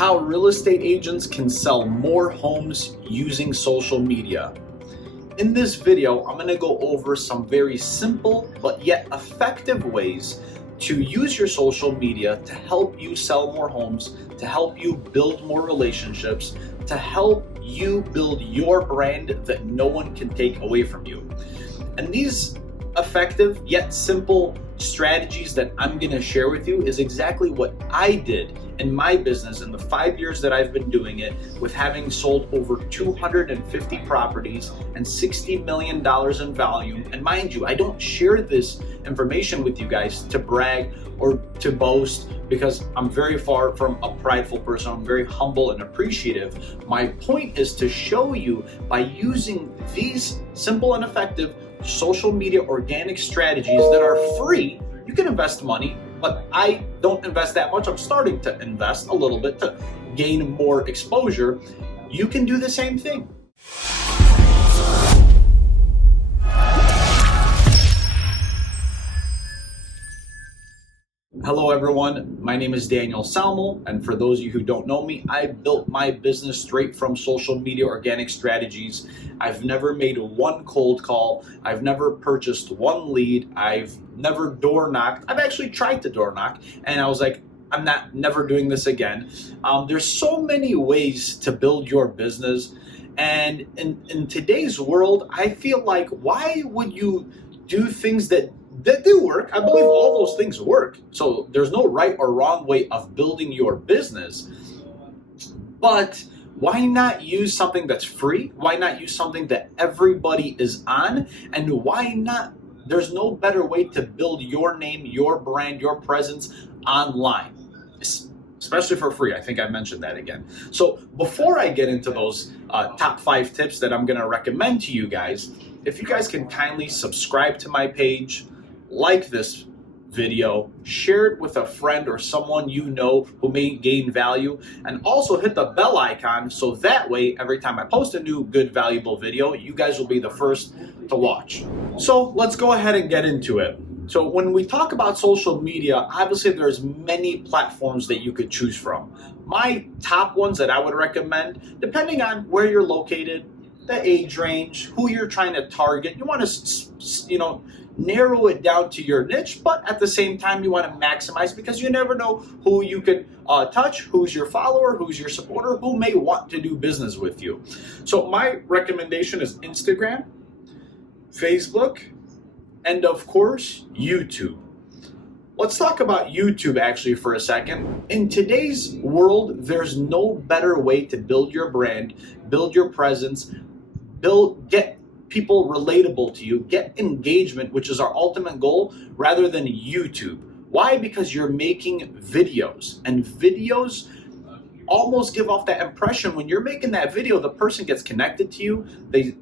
how real estate agents can sell more homes using social media. In this video, I'm going to go over some very simple but yet effective ways to use your social media to help you sell more homes, to help you build more relationships, to help you build your brand that no one can take away from you. And these effective yet simple strategies that I'm going to share with you is exactly what I did in my business in the 5 years that I've been doing it, with having sold over 250 properties and $60 million in value. And mind you, I don't share this information with you guys to brag or to boast, because I'm very far from a prideful person. I'm very humble and appreciative. My point is to show you, by using these simple and effective social media organic strategies that are free, you can invest money, but I don't invest that much. I'm starting to invest a little bit to gain more exposure. You can do the same thing. Hello everyone, my name is Daniel SALMO, and for those of you who don't know me, I built my business straight from social media organic strategies. I've never made one cold call, I've never purchased one lead, I've never door knocked. I've actually tried to door knock, and I was like, I'm never doing this again. There's so many ways to build your business, and in today's world, I feel like, why would you do things that do work? I believe all those things work. So there's no right or wrong way of building your business. But why not use something that's free? Why not use something that everybody is on? And why not? There's no better way to build your name, your brand, your presence online, especially for free. I think I mentioned that again. So before I get into those top 5 tips that I'm going to recommend to you guys, if you guys can kindly subscribe to my page, like this video, share it with a friend or someone you know who may gain value, and also hit the bell icon so that way every time I post a new good valuable video, you guys will be the first to watch. So let's go ahead and get into it. So when we talk about social media, obviously there's many platforms that you could choose from. My top ones that I would recommend, depending on where you're located, the age range, who you're trying to target, you want to narrow it down to your niche, but at the same time you want to maximize, because you never know who you can touch, who's your follower, who's your supporter, who may want to do business with you. So my recommendation is Instagram, Facebook, and of course YouTube. Let's talk about YouTube actually for a second. In today's world, there's no better way to build your brand, build your presence, get people relatable to you, get engagement, which is our ultimate goal, rather than YouTube. Why? Because you're making videos, and videos almost give off that impression. When you're making that video, the person gets connected to you, they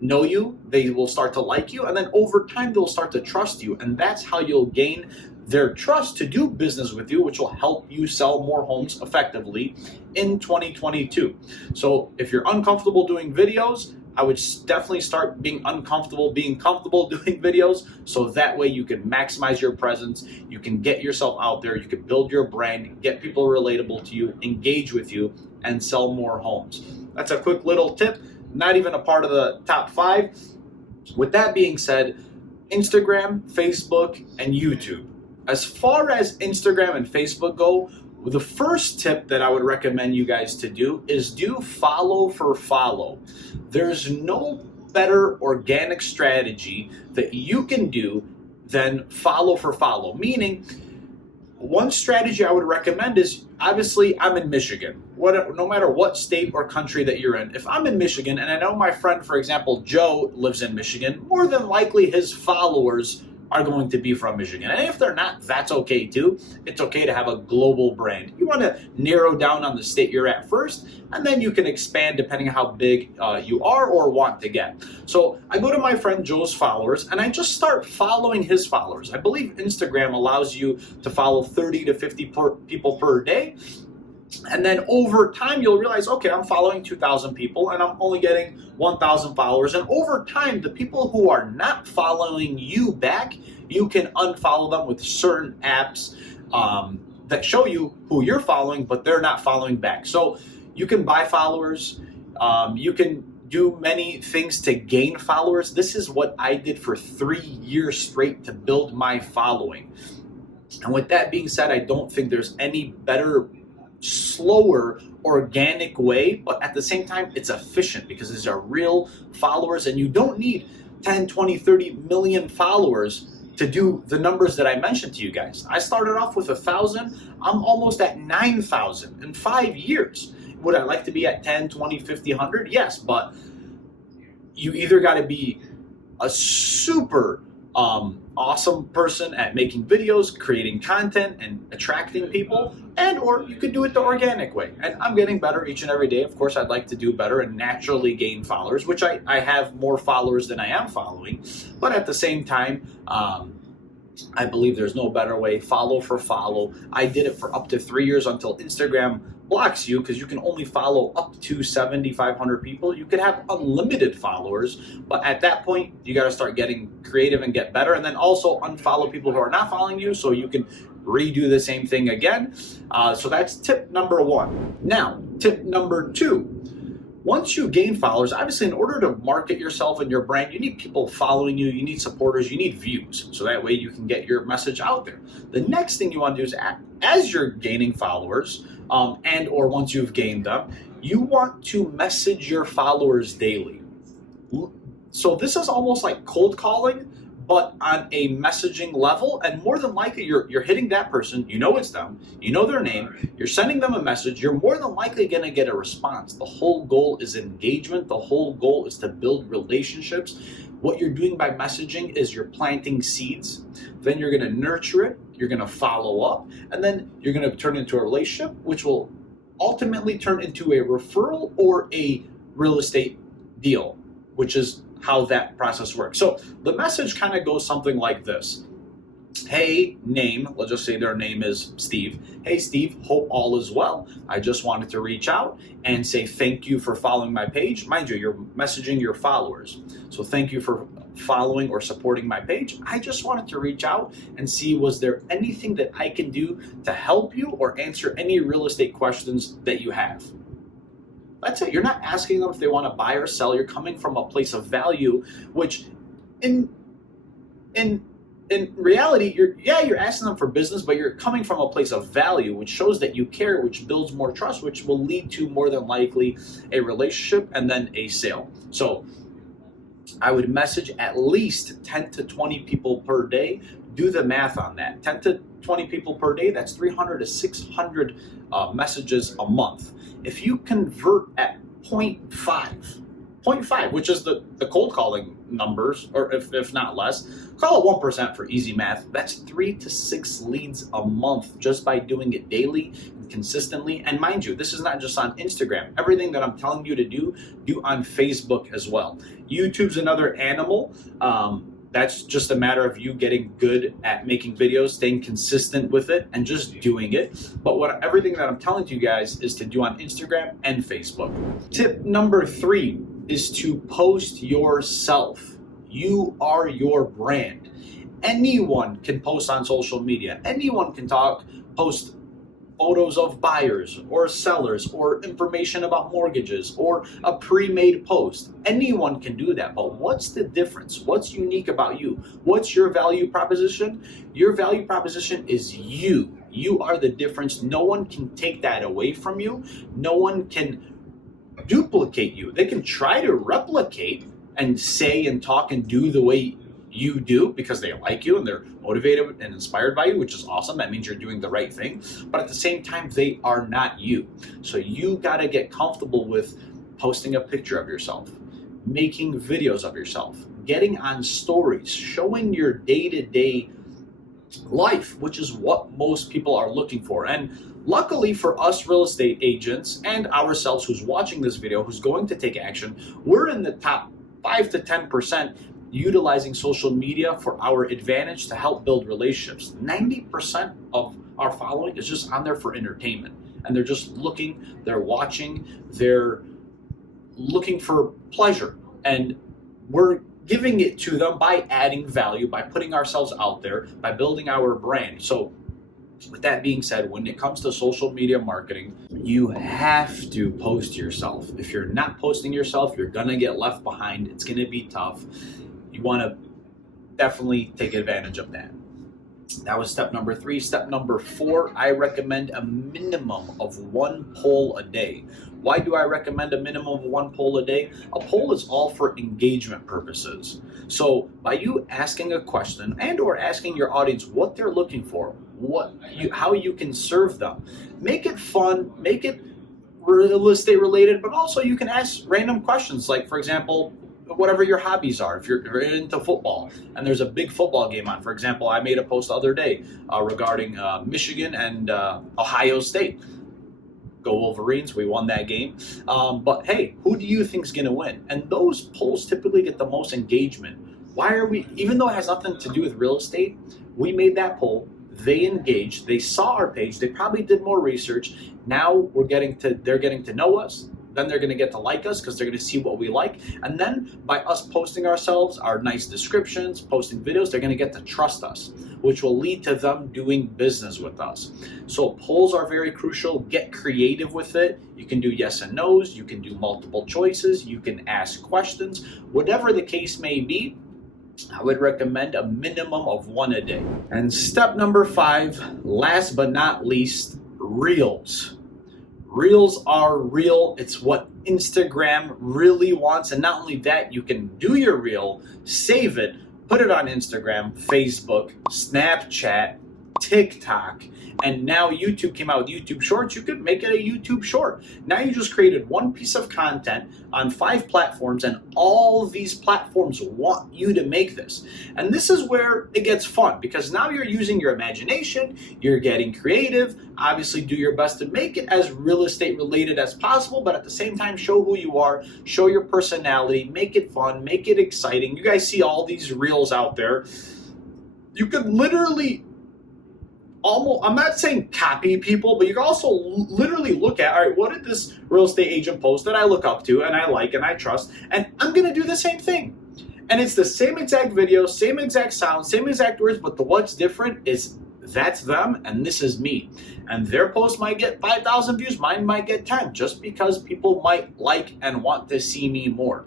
know you, they will start to like you, and then over time they'll start to trust you, and that's how you'll gain their trust to do business with you, which will help you sell more homes effectively in 2022. So if you're uncomfortable doing videos, I would definitely start being comfortable doing videos, so that way you can maximize your presence, you can get yourself out there, you can build your brand, get people relatable to you, engage with you, and sell more homes. That's a quick little tip, not even a part of the top 5. With that being said, Instagram, Facebook, and YouTube. As far as Instagram and Facebook go, the first tip that I would recommend you guys to do is do follow for follow. There's no better organic strategy that you can do than follow for follow. Meaning, one strategy I would recommend is, obviously I'm in Michigan. No matter what state or country that you're in, if I'm in Michigan and I know my friend, for example, Joe, lives in Michigan, more than likely his followers are going to be from Michigan. And if they're not, that's okay too. It's okay to have a global brand. You want to narrow down on the state you're at first, and then you can expand depending on how big you are or want to get. So I go to my friend Joe's followers and I just start following his followers. I believe Instagram allows you to follow 30 to 50 people per day. And then over time, you'll realize, okay, I'm following 2,000 people and I'm only getting 1,000 followers. And over time, the people who are not following you back, you can unfollow them with certain apps, that show you who you're following, but they're not following back. So you can buy followers. You can do many things to gain followers. This is what I did for 3 years straight to build my following. And with that being said, I don't think there's any better, slower, organic way, but at the same time, it's efficient because these are real followers and you don't need 10, 20, 30 million followers to do the numbers that I mentioned to you guys. I started off with 1,000. I'm almost at 9,000 in 5 years. Would I like to be at 10, 20, 50, 100? Yes, but you either got to be a super awesome person at making videos, creating content, and attracting people, and or you could do it the organic way. And I'm getting better each and every day. Of course, I'd like to do better and naturally gain followers, which I have more followers than I am following. But at the same time, I believe there's no better way. Follow for follow. I did it for up to 3 years until Instagram blocks you because you can only follow up to 7,500 people. You could have unlimited followers, but at that point, you got to start getting creative and get better, and then also unfollow people who are not following you so you can redo the same thing again. So that's tip number 1. Now, tip number 2. Once you gain followers, obviously in order to market yourself and your brand, you need people following you, you need supporters, you need views. So that way you can get your message out there. The next thing you want to do is, as you're gaining followers, and or once you've gained them, you want to message your followers daily. So this is almost like cold calling, but on a messaging level, and more than likely you're hitting that person, you know it's them, you know their name, you're sending them a message, you're more than likely gonna get a response. The whole goal is engagement, the whole goal is to build relationships. What you're doing by messaging is you're planting seeds, then you're gonna nurture it, you're gonna follow up, and then you're gonna turn into a relationship, which will ultimately turn into a referral or a real estate deal, which is how that process works. So the message kind of goes something like this. Hey, name, let's just say their name is Steve. Hey, Steve, hope all is well. I just wanted to reach out and say thank you for following my page. Mind you, you're messaging your followers. So thank you for following or supporting my page. I just wanted to reach out and see, was there anything that I can do to help you or answer any real estate questions that you have? That's it. You're not asking them if they want to buy or sell. You're coming from a place of value, which in reality, you're asking them for business, but you're coming from a place of value, which shows that you care, which builds more trust, which will lead to more than likely a relationship and then a sale. So I would message at least 10 to 20 people per day. Do the math on that. 10 to 20 people per day, that's 300 to 600 messages a month. If you convert at 0.5, which is the cold calling numbers, or if not less, call it 1% for easy math. That's 3 to 6 leads a month just by doing it daily and consistently. And mind you, this is not just on Instagram. Everything that I'm telling you to do on Facebook as well. YouTube's another animal. That's just a matter of you getting good at making videos, staying consistent with it, and just doing it. But everything that I'm telling you guys is to do on Instagram and Facebook. Tip number 3 is to post yourself. You are your brand. Anyone can post on social media. Anyone can post photos of buyers or sellers or information about mortgages or a pre-made post. Anyone can do that, but what's the difference? What's unique about you? What's your value proposition? Your value proposition is you. You are the difference. No one can take that away from you. No one can duplicate you. They can try to replicate and say and talk and do the way you do because they like you and they're motivated and inspired by you, which is awesome. That means you're doing the right thing. But at the same time, they are not you. So you got to get comfortable with posting a picture of yourself, making videos of yourself, getting on stories, showing your day-to-day life, which is what most people are looking for. And luckily for us real estate agents and ourselves who's watching this video, who's going to take action, we're in the top 5 to 10% utilizing social media for our advantage to help build relationships. 90% of our following is just on there for entertainment. And they're just looking, they're watching, they're looking for pleasure. And we're giving it to them by adding value, by putting ourselves out there, by building our brand. So With that being said, when it comes to social media marketing, you have to post yourself. If you're not posting yourself, you're gonna get left behind. It's gonna be tough. You wanna definitely take advantage of that. That was step number 3. Step number 4, I recommend a minimum of 1 poll a day. Why do I recommend a minimum of 1 poll a day? A poll is all for engagement purposes. So by you asking a question and or asking your audience what they're looking for, how you can serve them, make it fun, make it real estate related, but also you can ask random questions like, for example, whatever your hobbies are. If you're into football and there's a big football game on, for example, I made a post the other day regarding Michigan and Ohio State. Go Wolverines, we won that game. But hey, who do you think is going to win? And those polls typically get the most engagement. Why are we, even though it has nothing to do with real estate, we made that poll, they engaged, they saw our page, they probably did more research. Now they're getting to know us. Then they're going to get to like us because they're going to see what we like. And then by us posting ourselves, our nice descriptions, posting videos, they're going to get to trust us, which will lead to them doing business with us. So polls are very crucial. Get creative with it. You can do yes and no's. You can do multiple choices. You can ask questions. Whatever the case may be, I would recommend a minimum of 1 a day. And step number 5, last but not least, Reels. Reels are real. It's what Instagram really wants. And not only that, you can do your reel, save it, put it on Instagram, Facebook, Snapchat, TikTok, and now YouTube came out with YouTube Shorts. You could make it a YouTube Short. Now you just created one piece of content on 5 platforms, and all of these platforms want you to make this. And this is where it gets fun, because now you're using your imagination, you're getting creative. Obviously, do your best to make it as real estate related as possible, but at the same time, show who you are, show your personality, make it fun, make it exciting. You guys see all these reels out there. You could literally I'm not saying copy people, but you can also literally look at, all right, what did this real estate agent post that I look up to and I like and I trust, and I'm going to do the same thing. And it's the same exact video, same exact sound, same exact words, but what's different is that's them and this is me. And their post might get 5,000 views, mine might get 10, just because people might like and want to see me more.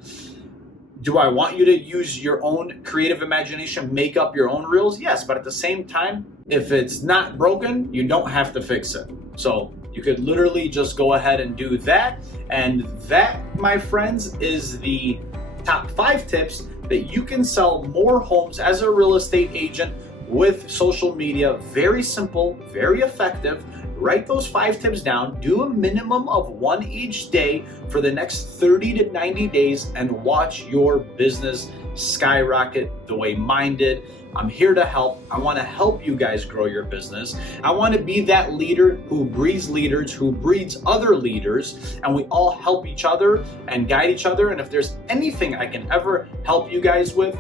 Do I want you to use your own creative imagination, make up your own reels? Yes, but at the same time, if it's not broken, you don't have to fix it. So you could literally just go ahead and do that. And that, my friends, is the top 5 tips that you can sell more homes as a real estate agent with social media. Very simple, very effective. Write those 5 tips down, do a minimum of 1 each day for the next 30 to 90 days, and watch your business skyrocket the way mine did. I'm here to help. I want to help you guys grow your business. I want to be that leader who breeds leaders, who breeds other leaders, and we all help each other and guide each other. And if there's anything I can ever help you guys with,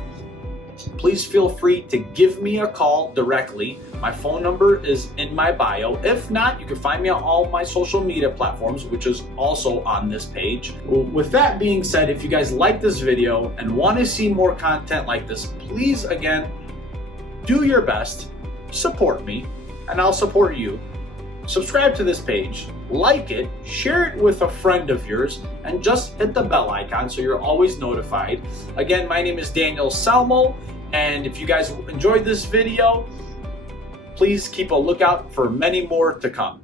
please feel free to give me a call directly. My phone number is in my bio. If not, you can find me on all my social media platforms, which is also on this page. With that being said, if you guys like this video and want to see more content like this, please, again, do your best, support me, and I'll support you. Subscribe to this page, like it, share it with a friend of yours, and just hit the bell icon so you're always notified. Again, my name is Daniel Salmo, and if you guys enjoyed this video, please keep a lookout for many more to come.